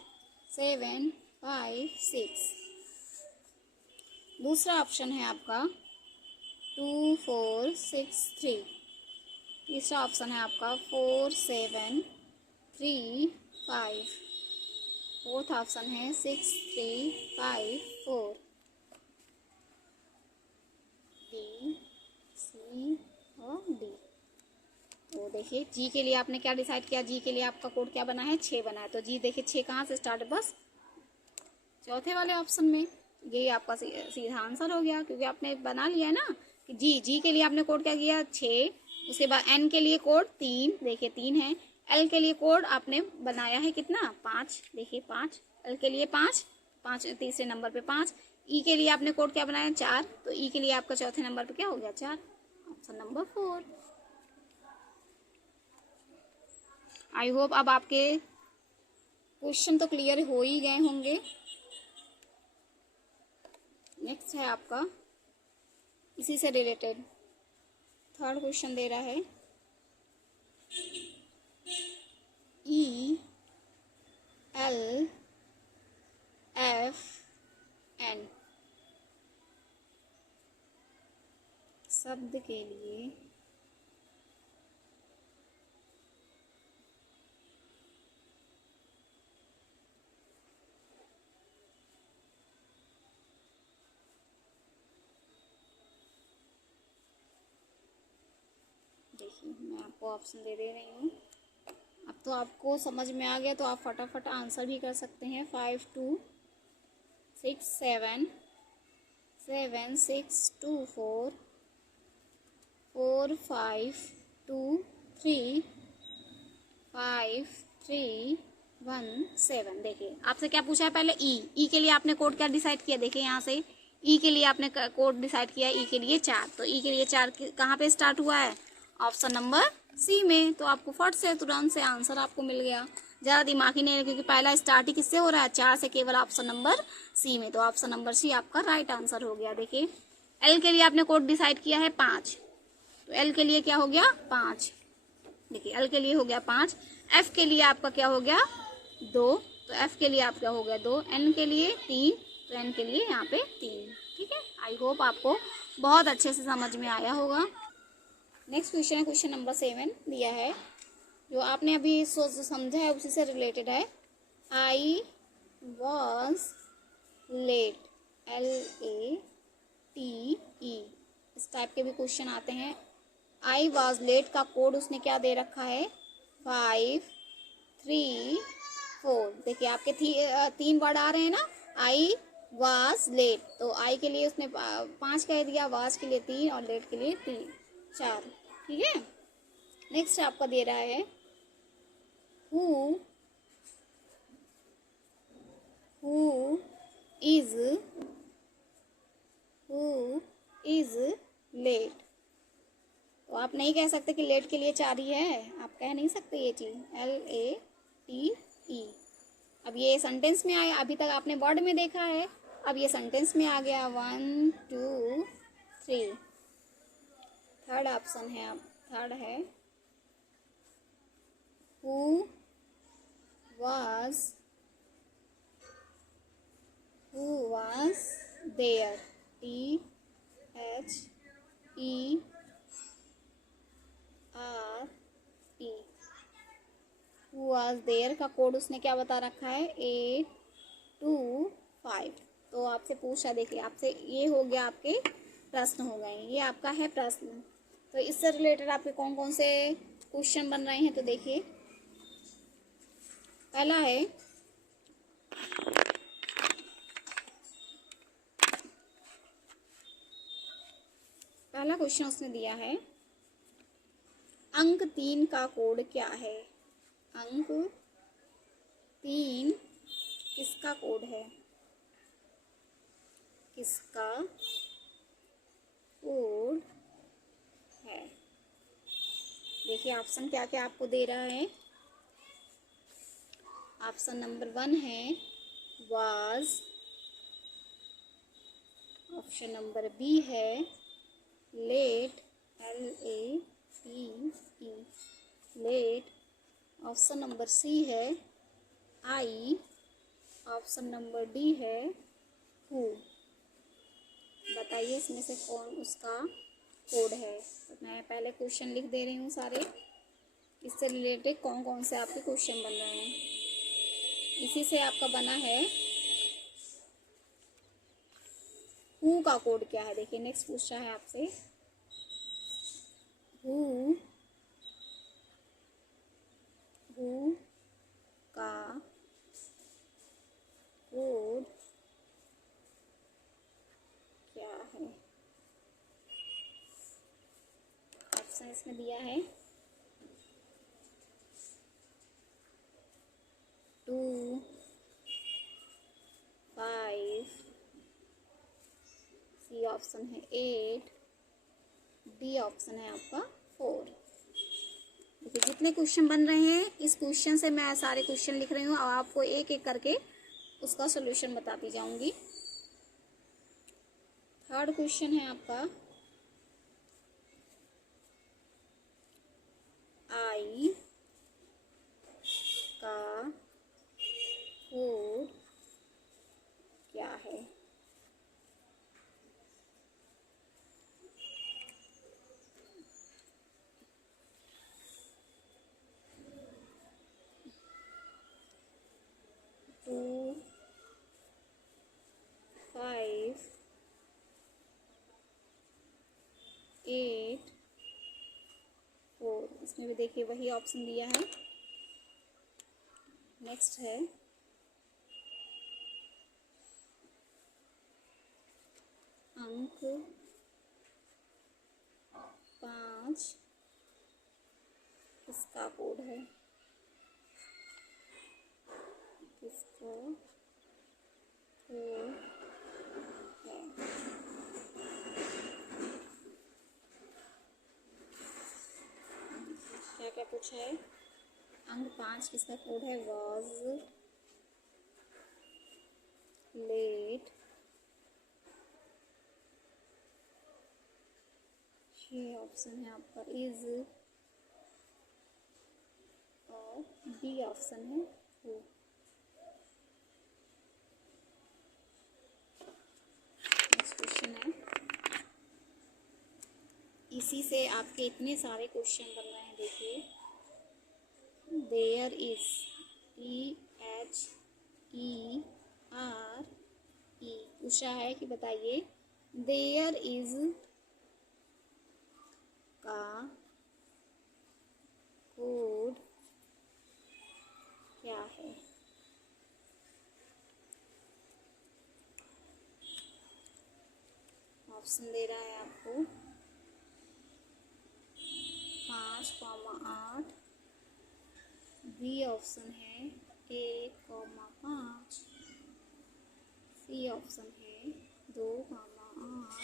7, 5, 6। दूसरा ऑप्शन है आपका 2, 4, 6, 3। तीसरा ऑप्शन है आपका 4, 7, 3, 5। फोर्थ ऑप्शन है 6, 3, 5, 4। बी, सी और डी। तो देखिए जी के लिए आपने क्या डिसाइड किया, जी के लिए आपका कोड क्या बना है, 6 बना है। तो जी देखिए 6 कहाँ से स्टार्ट है, बस चौथे वाले ऑप्शन में। ये आपका सीधा आंसर हो गया, क्योंकि आपने बना लिया है ना कि जी के लिए आपने कोड क्या किया, 6। उसके बाद एन के लिए कोड 3, देखिए 3 है। एल के लिए कोड आपने बनाया है कितना, 5, देखिए 5। एल के लिए 5 तीसरे नंबर पे 5। ई के लिए आपने कोड क्या बनाया, 4। तो ई के लिए आपका चौथे नंबर पे क्या हो गया, 4। Option number 4। आई होप अब आपके क्वेश्चन तो क्लियर हो ही गए होंगे। नेक्स्ट है आपका इसी से रिलेटेड थर्ड क्वेश्चन दे रहा है, ई एल एफ एन शब्द के लिए देखिए मैं आपको ऑप्शन दे रही हूँ। अब तो आपको समझ में आ गया, तो आप फटाफट आंसर भी कर सकते हैं। 5, 2, 6, 7, 7, 6, 2, 4, 4, 5, 2, 3, 5, 3, 1, 7। देखिए आपसे क्या पूछा है पहले, ई के लिए आपने कोड क्या डिसाइड किया, देखिए यहाँ से ई के लिए आपने कोड डिसाइड किया, ई के लिए 4। तो ई के लिए 4 कहाँ पे स्टार्ट हुआ है, ऑप्शन नंबर सी में। तो आपको फट से तुरंत से आंसर आपको मिल गया, ज़्यादा दिमाग ही नहीं, क्योंकि पहला स्टार्ट ही किससे हो रहा है, 4 से, केवल ऑप्शन नंबर सी में। तो ऑप्शन नंबर सी आपका राइट आंसर हो गया। देखिए एल के लिए आपने कोड डिसाइड किया है 5। तो एल के लिए क्या हो गया, 5। देखिए एल के लिए हो गया 5। एफ के लिए आपका क्या हो गया, 2। तो एफ के लिए आपका हो गया 2। एन के लिए 3। तो एन के लिए यहाँ पे 3। ठीक है, आई होप आपको बहुत अच्छे से समझ में आया होगा। नेक्स्ट क्वेश्चन है, क्वेश्चन नंबर 7 दिया है, जो आपने अभी सोच समझा है उसी से रिलेटेड है। I was late LATE। इस टाइप के भी क्वेश्चन आते हैं। आई वॉज लेट का कोड उसने क्या दे रखा है, 5 3 4। देखिए आपके 3 वर्ड आ रहे हैं ना, आई वाज लेट, तो आई के लिए उसने 5 कह दिया, वाज के लिए 3 और लेट के लिए 4। ठीक है। नेक्स्ट आपका दे रहा है हु इज लेट। तो आप नहीं कह सकते कि लेट के लिए 4 ही है, आप कह नहीं सकते ये चीज, LATE। अब ये सेंटेंस में आया, अभी तक आपने वर्ड में देखा है, अब ये सेंटेंस में आ गया। 1 2 3। थर्ड ऑप्शन है, अब थर्ड है who was there, THERE। Who was there का कोड उसने क्या बता रखा है, 825। तो आपसे पूछा, देखिए आपसे ये हो गया, आपके प्रश्न हो गए, ये आपका है प्रश्न। तो इससे रिलेटेड आपके कौन कौन से क्वेश्चन बन रहे हैं, तो देखिए पहला है पहला क्वेश्चन उसने दिया है, अंक 3 का कोड क्या है। अंक 3 किसका कोड है, किसका कोड है। देखिए ऑप्शन क्या क्या आपको दे रहा है। ऑप्शन नंबर 1 है वाज, ऑप्शन नंबर बी है late, LATE, late. Option number C है आई, ऑप्शन नंबर डी है हु। बताइए इसमें से कौन उसका कोड है। तो मैं पहले क्वेश्चन लिख दे रही हूँ सारे, इससे रिलेटेड कौन कौन से आपके क्वेश्चन बन रहे हैं। इसी से आपका बना है हु का कोड क्या है। देखिए नेक्स्ट पूछा है आपसे हु का कोड क्या है। ऑप्शन इसमें दिया है 2 5, सी ऑप्शन है 8, डी ऑप्शन है आपका 4। देखिए जितने क्वेश्चन बन रहे हैं, इस क्वेश्चन से मैं सारे क्वेश्चन लिख रही हूँ और आपको एक एक करके उसका सॉल्यूशन बताती जाऊंगी। थर्ड क्वेश्चन है आपका आई का कोड क्या है। टू 5 8 4, इसमें भी देखिए वही ऑप्शन दिया है। नेक्स्ट है अंक 5 किसका कोड है, किसका कोड है। क्या क्या पूछा है, अंक 5 किसका कोड है, वाज लेट। ये ऑप्शन है आपका इज, और बी ऑप्शन है हु। नेक्स्ट क्वेश्चन है, इसी से आपके इतने सारे क्वेश्चन बन रहे हैं। देखिए देयर इज, THERE, पूछा है कि बताइए देयर इज का कोड क्या है। ऑप्शन दे रहा है आपको 5,8, बी ऑप्शन है 1,5, सी ऑप्शन है 2,8,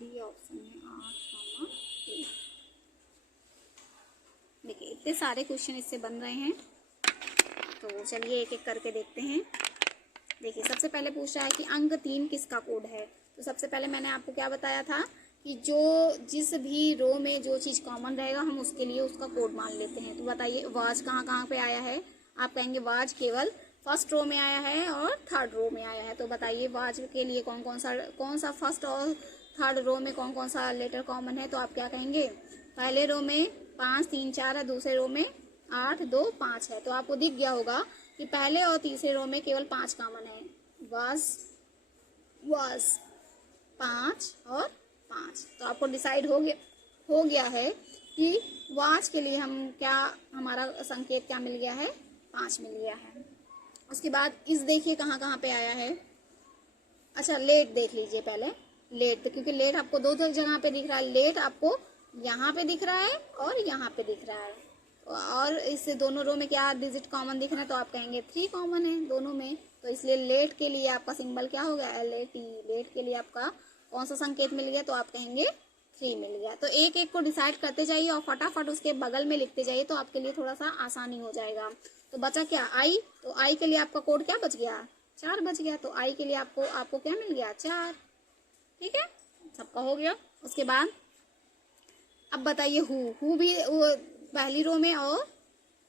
डी ऑप्शन है 8,1। देखिए इतने सारे क्वेश्चन इससे बन रहे हैं, तो चलिए एक एक करके देखते हैं। देखिए सबसे पहले पूछ रहा है कि अंक 3 किसका कोड है। तो सबसे पहले मैंने आपको क्या बताया था कि जो जिस भी रो में जो चीज़ कॉमन रहेगा हम उसके लिए उसका कोड मान लेते हैं। तो बताइए वाज कहाँ कहाँ पे आया है। आप कहेंगे वाज केवल फर्स्ट रो में आया है और थर्ड रो में आया है। तो बताइए वाज के लिए कौन सा फर्स्ट और थर्ड रो में कौन कौन सा लेटर कॉमन है। तो आप क्या कहेंगे पहले रो में 5, 3, 4 है, दूसरे रो में 8, 2, 5 है। तो आपको दिख गया होगा कि पहले और तीसरे रो में केवल 5 कॉमन है। वाज 5 और 5। तो आपको डिसाइड हो गया है कि वाज के लिए हम क्या हमारा संकेत क्या मिल गया है 5 मिल गया है। उसके बाद इस देखिए कहाँ कहाँ पे आया है। अच्छा लेट देख लीजिए पहले लेट, तो क्योंकि लेट आपको दो जगह पे दिख रहा है। लेट आपको यहाँ पे दिख रहा है और यहाँ पे दिख रहा है, और इस दोनों रो में क्या डिजिट कॉमन दिख रहा है। तो आप कहेंगे 3 कॉमन है दोनों में। तो इसलिए लेट के लिए आपका सिंबल क्या हो गया LAT। लेट के लिए आपका कौन सा संकेत मिल गया। तो आप कहेंगे 3 मिल गया। तो एक एक को डिसाइड करते जाइए और फटाफट उसके बगल में लिखते जाइए, तो आपके लिए थोड़ा सा आसानी हो जाएगा। तो बचा क्या आई। तो आई के लिए आपका कोड क्या बच गया 4 बच गया। तो आई के लिए आपको क्या मिल गया 4। ठीक है सबका हो गया। उसके बाद अब बताइए हु भी पहली रो में और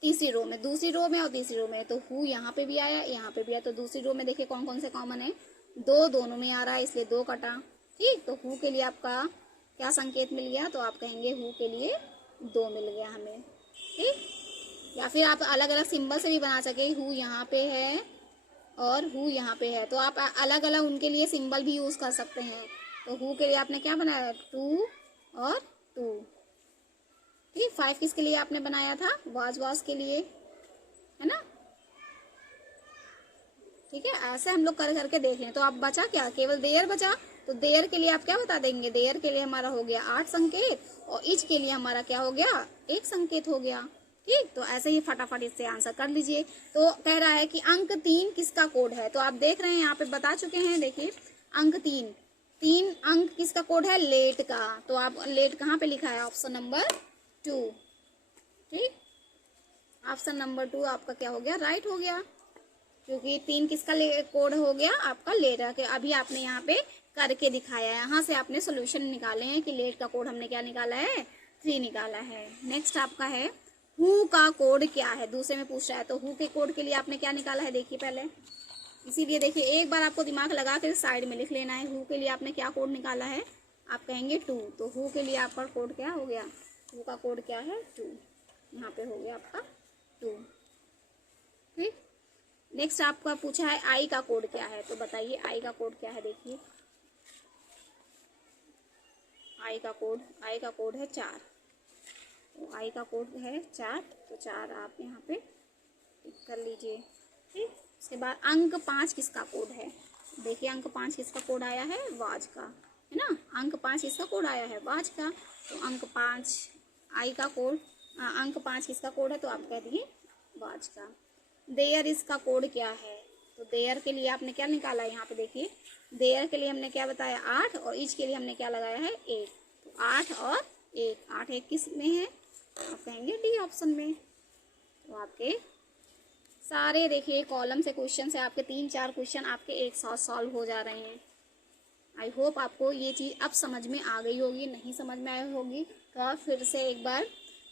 तीसरी रो में, दूसरी रो में और तीसरी रो में। तो हु यहाँ पे भी आया यहाँ पे भी आया। तो दूसरी रो में देखिए कौन कौन से कॉमन है 2 दोनों में आ रहा है, इसलिए 2 कटा। ठीक तो हु के लिए आपका क्या संकेत मिल गया। तो आप कहेंगे हु के लिए 2 मिल गया हमें। ठीक या फिर आप अलग अलग सिंबल से भी बना सके। हु यहाँ पे है और हु यहाँ पे है, तो आप अलग अलग उनके लिए सिंबल भी यूज कर सकते हैं। तो हु के लिए आपने क्या बनाया 2 और 2। ठीक 5 किसके लिए आपने बनाया था वाज के लिए, है ना। ठीक है ऐसे हम लोग कर करके देख लें। तो आप बचा क्या केवल देयर बचा। तो देयर के लिए आप क्या बता देंगे देयर के लिए हमारा हो गया 8 संकेत और इच के लिए हमारा क्या हो गया 1 संकेत हो गया। ठीक तो ऐसे ही फटाफट इससे आंसर कर लीजिए। तो कह रहा है कि अंक 3 किसका कोड है। तो आप देख रहे हैं यहाँ पे बता चुके हैं। देखिए अंक 3 अंक किसका कोड है लेट का। तो आप लेट कहाँ पे लिखा है ऑप्शन नंबर 2। ठीक ऑप्शन नंबर 2 आपका क्या हो गया राइट हो गया, क्योंकि 3 किसका कोड हो गया आपका लेट के। अभी आपने यहाँ पे करके दिखाया है, यहाँ से आपने सोल्यूशन निकाले हैं कि लेट का कोड हमने क्या निकाला है 3 निकाला है। नेक्स्ट आपका है हु का कोड क्या है, दूसरे में पूछ रहा है। तो हु के कोड के लिए आपने क्या निकाला है देखिए पहले, इसीलिए देखिए एक बार आपको दिमाग लगा कर साइड में लिख लेना है। हु के लिए आपने क्या कोड निकाला है आप कहेंगे 2। तो हु के लिए आपका कोड क्या हो गया हु का कोड क्या है 2, यहाँ पे हो गया आपका 2। ठीक नेक्स्ट आपका पूछा है आई का कोड क्या है। तो बताइए आई का कोड क्या है। देखिए आई का कोड है 4। तो आई का कोड है 4, तो 4 आप यहाँ पे टिक कर लीजिए। ठीक उसके बाद अंक 5 किसका कोड है। देखिए अंक 5 किसका कोड आया है वाज का, है ना। अंक 5 किसका कोड आया है वाज का। तो अंक 5 आई का कोड अंक 5 किसका कोड है। तो आप कह दिए वाज का। देयर इसका कोड क्या है। तो देयर के लिए आपने क्या निकाला है यहाँ पे देखिए देयर के लिए हमने क्या बताया 8 और इच के लिए हमने क्या लगाया है 1। तो 8 और 1 8 1 किस में है आप कहेंगे डी ऑप्शन में। तो आपके सारे देखिए कॉलम से क्वेश्चन से आपके 3-4 क्वेश्चन आपके एक साथ सॉल्व हो जा रहे हैं। आई होप आपको ये चीज़ अब समझ में आ गई होगी, नहीं समझ में आई होगी तो आप फिर से एक बार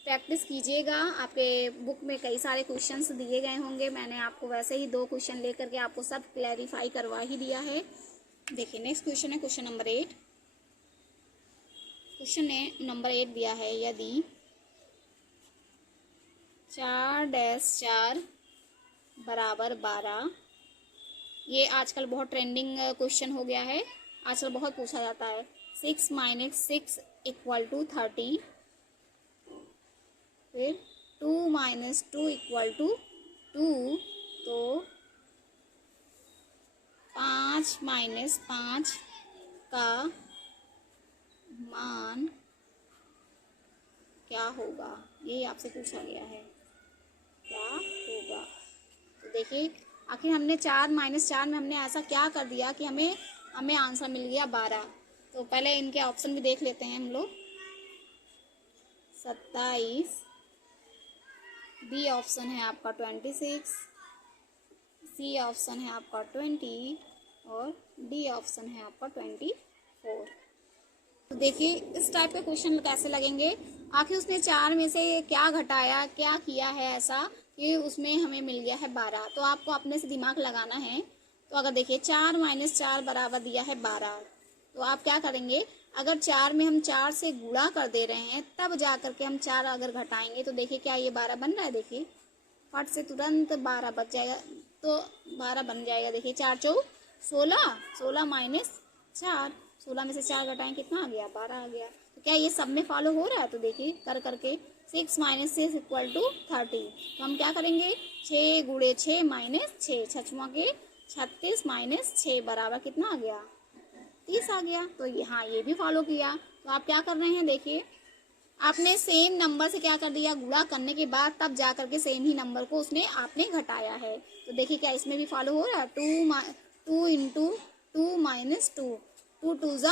प्रैक्टिस कीजिएगा। आपके बुक में कई सारे क्वेश्चंस दिए गए होंगे, मैंने आपको वैसे ही 2 क्वेश्चन लेकर के आपको सब क्लैरिफाई करवा ही दिया है। देखिए नेक्स्ट क्वेश्चन है क्वेश्चन नंबर 8। क्वेश्चन नंबर 8 दिया है यदि 4-4 बराबर 12 ये आजकल बहुत ट्रेंडिंग क्वेश्चन हो गया है, आजकल बहुत पूछा जाता है। 6 - 6 = 30, फिर 2 - 2 = 2, तो 5 - 5 का मान क्या होगा, ये आपसे पूछा गया है, क्या होगा। तो देखिए आखिर हमने 4 - 4 में हमने ऐसा क्या कर दिया कि हमें आंसर मिल गया 12। तो पहले इनके ऑप्शन भी देख लेते हैं हम लोग। 27, बी ऑप्शन है आपका 26, सी ऑप्शन है आपका 20 और डी ऑप्शन है आपका 24। तो देखिए इस टाइप के क्वेश्चन कैसे लगेंगे, आखिर उसने 4 में से क्या घटाया, क्या किया है ऐसा कि उसमें हमें मिल गया है 12। तो आपको अपने से दिमाग लगाना है। तो अगर देखिए 4 - 4 बराबर दिया है 12, तो आप क्या करेंगे, अगर 4 में हम 4 से गुणा कर दे रहे हैं तब जा करके हम 4 अगर घटाएंगे तो देखिए क्या ये 12 बन रहा है। देखिए फट से तुरंत 12 बच जाएगा, तो 12 बन जाएगा। देखिए 4 × 4 = 16, 16 - 4, 16 में से 4 घटाएं कितना आ गया, 12 आ गया। तो क्या ये सब में फॉलो हो रहा है। तो देखिए कर करके 6 - 6 = 30, तो हम क्या करेंगे, 6 × 6 - 6, 6 के 36 - 6 बराबर कितना आ गया, 30 आ गया। तो हाँ ये भी फॉलो किया। तो आप क्या कर रहे हैं, देखिए आपने सेम नंबर से क्या कर दिया, गुणा करने के बाद तब जा करके सेम ही नंबर को आपने घटाया है। तो देखिए क्या इसमें भी फॉलो हो रहा है। 2 × 2 - 2, 2 × 2 =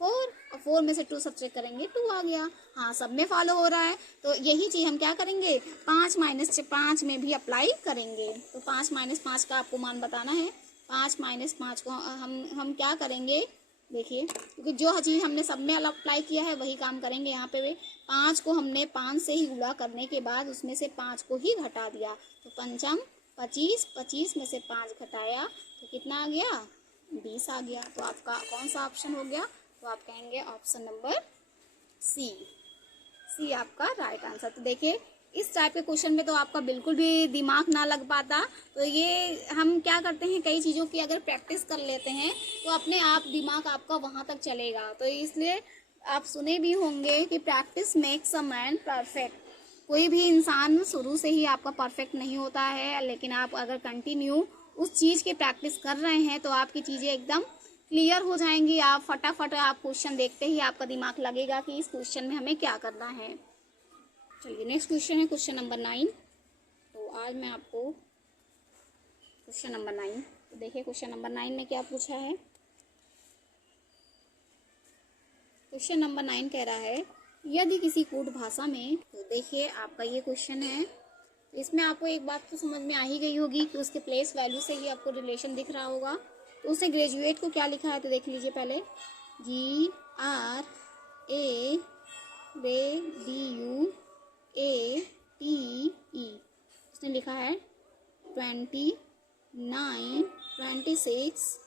4, और 4 में से 2 सब्ट्रैक्ट करेंगे 2 आ गया। हाँ सब में फॉलो हो रहा है। तो यही चीज हम क्या करेंगे, 5 - 5 में भी अप्लाई करेंगे। तो 5 - 5 का आपको मान बताना है। 5 - 5 को हम क्या करेंगे, देखिए क्योंकि जो चीज़ हमने सब में अप्लाई किया है वही काम करेंगे यहाँ पे भी। 5 को हमने 5 से ही गुणा करने के बाद उसमें से 5 को ही घटा दिया। तो 5 × 25, 25 में से 5 घटाया तो कितना आ गया, 20 आ गया। तो आपका कौन सा ऑप्शन हो गया, तो आप कहेंगे ऑप्शन नंबर सी आपका राइट आंसर। तो देखिए इस टाइप के क्वेश्चन में तो आपका बिल्कुल भी दिमाग ना लग पाता। तो ये हम क्या करते हैं, कई चीज़ों की अगर प्रैक्टिस कर लेते हैं तो अपने आप दिमाग आपका वहाँ तक चलेगा। तो इसलिए आप सुने भी होंगे कि practice makes a man perfect. कोई भी इंसान शुरू से ही आपका परफेक्ट नहीं होता है, लेकिन आप अगर कंटिन्यू उस चीज़ की प्रैक्टिस कर रहे हैं तो आपकी चीज़ें एकदम क्लियर हो जाएंगी। आप फटाफट आप क्वेश्चन देखते ही आपका दिमाग लगेगा कि इस क्वेश्चन में हमें क्या करना है। चलिए नेक्स्ट क्वेश्चन है क्वेश्चन नंबर 9। तो आज मैं आपको क्वेश्चन नंबर 9, तो देखिए क्वेश्चन नंबर 9 में क्या पूछा है। क्वेश्चन नंबर 9 कह रहा है, यदि किसी कोड भाषा में, तो देखिए आपका ये क्वेश्चन है। तो इसमें आपको एक बात तो समझ में आ ही गई होगी कि उसके प्लेस वैल्यू से ही आपको रिलेशन दिख रहा होगा। तो उसने ग्रेजुएट को क्या लिखा है, तो देख लीजिए पहले, GRADUATE उसने लिखा है 29, 26,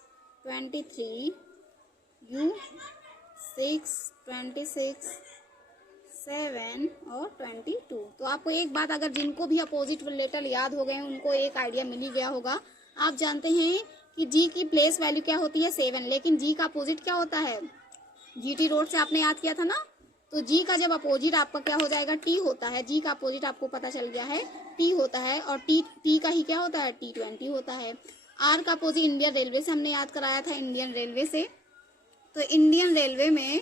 23, U6, 26, 7 और 22। तो आपको एक बात, अगर जिनको भी अपोजिट लेटर याद हो गए उनको एक आइडिया मिल ही गया होगा। आप जानते हैं कि जी की प्लेस वैल्यू क्या होती है, 7, लेकिन जी का अपोजिट क्या होता है, GT रोड से आपने याद किया था ना। तो जी का जब अपोजिट आपका क्या हो जाएगा, टी होता है। जी का अपोजिट आपको पता चल गया है, टी होता है। और टी का ही क्या होता है, T20 होता है। आर का अपोजिट इंडियन रेलवे से हमने याद कराया था, इंडियन रेलवे से। तो इंडियन रेलवे में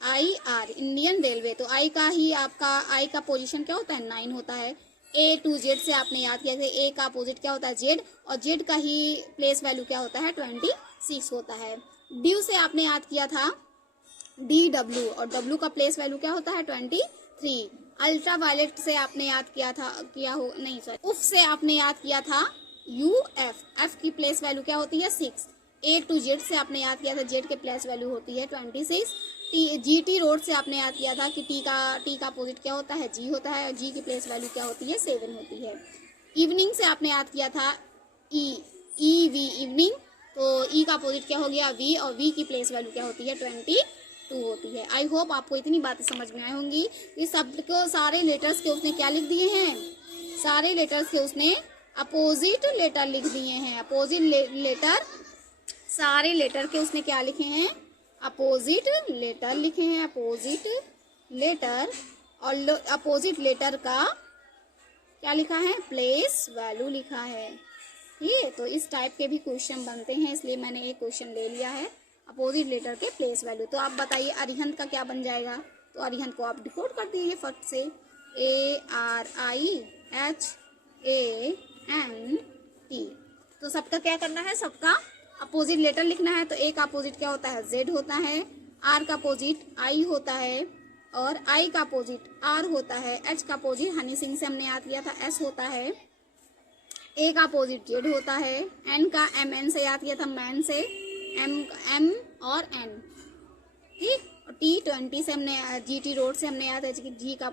IR इंडियन रेलवे, तो आई का ही आपका आई का पोजीशन क्या होता है, 9 होता है। A to Z से आपने याद किया था, A का अपोजिट क्या होता है, Z, और Z का ही प्लेस वैल्यू क्या होता है, 26 होता है। ड्यू से आपने याद किया था DW, और W का प्लेस वैल्यू क्या होता है, 23। अल्ट्रा वायलेट से आपने याद उफ से आपने याद किया था UF, F की प्लेस वैल्यू क्या होती है, 6। A to Z से आपने याद किया था, Z के प्लेस वैल्यू होती है 26। GT रोड से आपने याद किया था कि टी का अपोजिट क्या होता है, G होता है, और G की प्लेस वैल्यू क्या होती है, 7 होती है। इवनिंग से आपने याद किया था EV इवनिंग, तो E का अपोजिट क्या हो गया, V, और V की प्लेस वैल्यू क्या होती है, 22 होती है। आई होप आपको इतनी बातें समझ में आई होंगी। इस शब्द को सारे लेटर्स के उसने क्या लिख दिए हैं, सारे लेटर्स के उसने अपोजिट लेटर लिख दिए हैं। अपोजिट लेटर, सारे लेटर के उसने क्या लिखे हैं, अपोजिट लेटर लिखे हैं। अपोजिट लेटर, और अपोजिट लेटर का क्या लिखा है, प्लेस वैल्यू लिखा है। ठीक है, तो इस टाइप के भी क्वेश्चन बनते हैं, इसलिए मैंने एक क्वेश्चन ले लिया है अपोजिट लेटर के प्लेस वैल्यू। तो आप बताइए अरिहंत का क्या बन जाएगा। तो अरिहंत को आप डिकोड कर दीजिए फट से, ARIHANT। तो सबका क्या करना है, सबका अपोजिट लेटर लिखना है। तो ए का अपोजिट क्या होता है, Z होता है। R का अपोजिट I होता है, और I का अपोजिट R होता है। H का अपोजिट हनी सिंह से हमने याद किया था S होता है। A का अपोजिट Z होता है। N का MN से याद किया था मैन से, M और N। ठीक, और T20 से हमने GT रोड से हमने याद है कि T का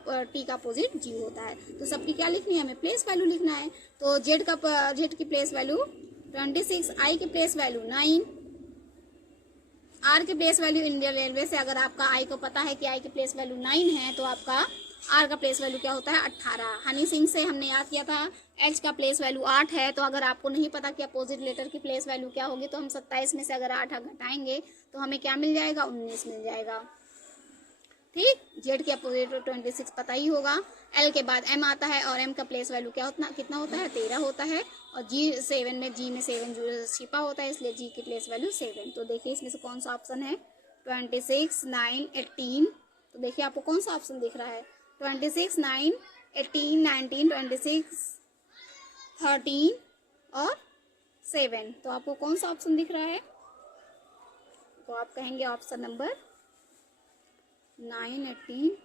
अपोजिट G होता है। तो सबकी क्या लिखनी है, हमें प्लेस वैल्यू लिखना है। तो Z की प्लेस वैल्यू 26, I की प्लेस वैल्यू 9, R की प्लेस वैल्यू इंडियन रेलवे से, अगर आपका I को पता है कि I की प्लेस वैल्यू 9 है तो आपका R का प्लेस वैल्यू क्या होता है, 18। हनी सिंह से हमने याद किया था H का प्लेस वैल्यू 8 है। तो अगर आपको नहीं पता कि अपोजिट लेटर की प्लेस वैल्यू क्या होगी, तो हम 27 में से अगर 8 घटाएंगे तो हमें क्या मिल जाएगा, 19 मिल जाएगा। ठीक, Z के अपोजिट 26 पता ही होगा। L के बाद M आता है, और M का प्लेस वैल्यू क्या होता, कितना होता है, 13 होता है। और G7 में जो छिपा होता है, इसलिए G की प्लेस वैल्यू 7। तो देखिए इसमें से कौन सा ऑप्शन है, 26, 9, 18। तो देखिए आपको कौन सा ऑप्शन दिख रहा है, 26, 9, 18, 19, 26, 13 और 7। तो आपको कौन सा ऑप्शन दिख रहा है, तो आप कहेंगे ऑप्शन नंबर 9, 18,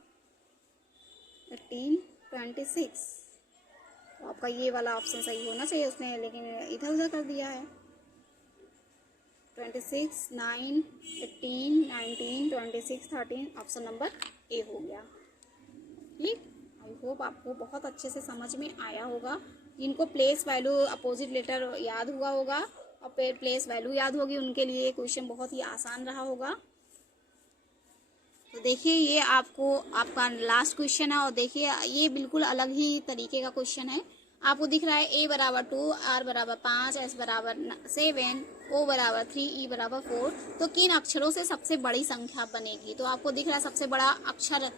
26। तो आपका ये वाला ऑप्शन सही होना चाहिए उसने, लेकिन इधर उधर कर दिया है। 26, 9, 18, 19, 26, 13, ऑप्शन नंबर ए हो गया। ठीक, आई होप आपको बहुत अच्छे से समझ में आया होगा। जिनको प्लेस वैल्यू अपोजिट लेटर याद हुआ होगा और प्लेस वैल्यू याद होगी, उनके लिए क्वेश्चन बहुत ही आसान रहा होगा। तो देखिए ये आपका लास्ट क्वेश्चन है, और देखिए ये बिल्कुल अलग ही तरीके का क्वेश्चन है। आपको दिख रहा है A बराबर 2, R बराबर 5, S बराबर 7, O बराबर 3, E बराबर 4। तो किन अक्षरों से सबसे बड़ी संख्या बनेगी। तो आपको दिख रहा है सबसे बड़ा अक्षर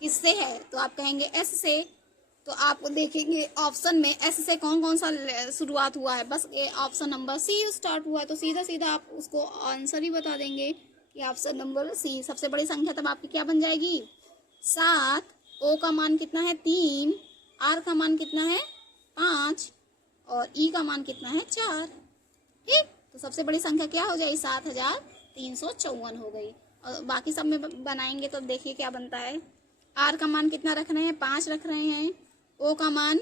किससे है, तो आप कहेंगे S से। तो आप देखेंगे ऑप्शन में S से कौन कौन सा शुरुआत हुआ है, बस ऑप्शन नंबर C स्टार्ट हुआ है। तो सीधा सीधा आप उसको आंसर ही बता देंगे कि ऑप्शन नंबर C सबसे बड़ी संख्या तब आपकी क्या बन जाएगी, 7। O का मान कितना है, 3। R का मान कितना है, 5। और E का मान कितना है, 4। ठीक, तो सबसे बड़ी संख्या क्या हो जाएगी, 7354 हो गई। और बाकी सब में बनाएंगे तो देखिए क्या बनता है। R का मान कितना रख रहे हैं, 5 रख रहे हैं। O का मान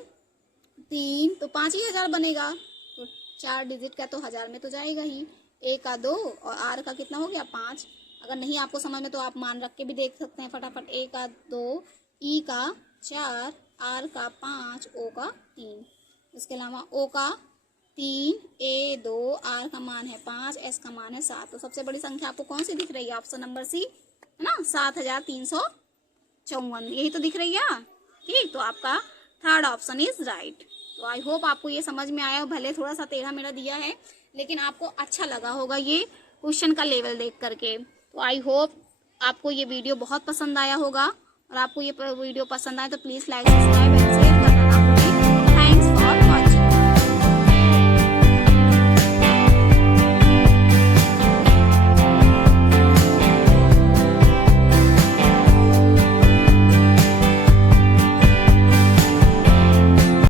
3, तो 5 ही 1000 बनेगा। तो 4 डिजिट का तो 1000 में तो जाएगा ही। A का 2 और R का कितना हो गया, 5। अगर नहीं आपको समझ में तो आप मान रख के भी देख सकते हैं फटाफट। A का 2, E का 4, R का 5, O का 3। इसके अलावा O का 3, A 2, R का मान है 5, S का मान है 7। तो सबसे बड़ी संख्या आपको कौन सी दिख रही है, ऑप्शन नंबर C है ना, 7354 यही तो दिख रही है। ठीक, तो आपका थर्ड ऑप्शन इज राइट। तो आई होप आपको ये समझ में आया, भले थोड़ा सा टेढ़ा मेढ़ा दिया है लेकिन आपको अच्छा लगा होगा ये क्वेश्चन का लेवल देख करके। तो आई होप आपको ये वीडियो बहुत पसंद आया होगा, और आपको ये वीडियो पसंद आए तो please like, subscribe and share.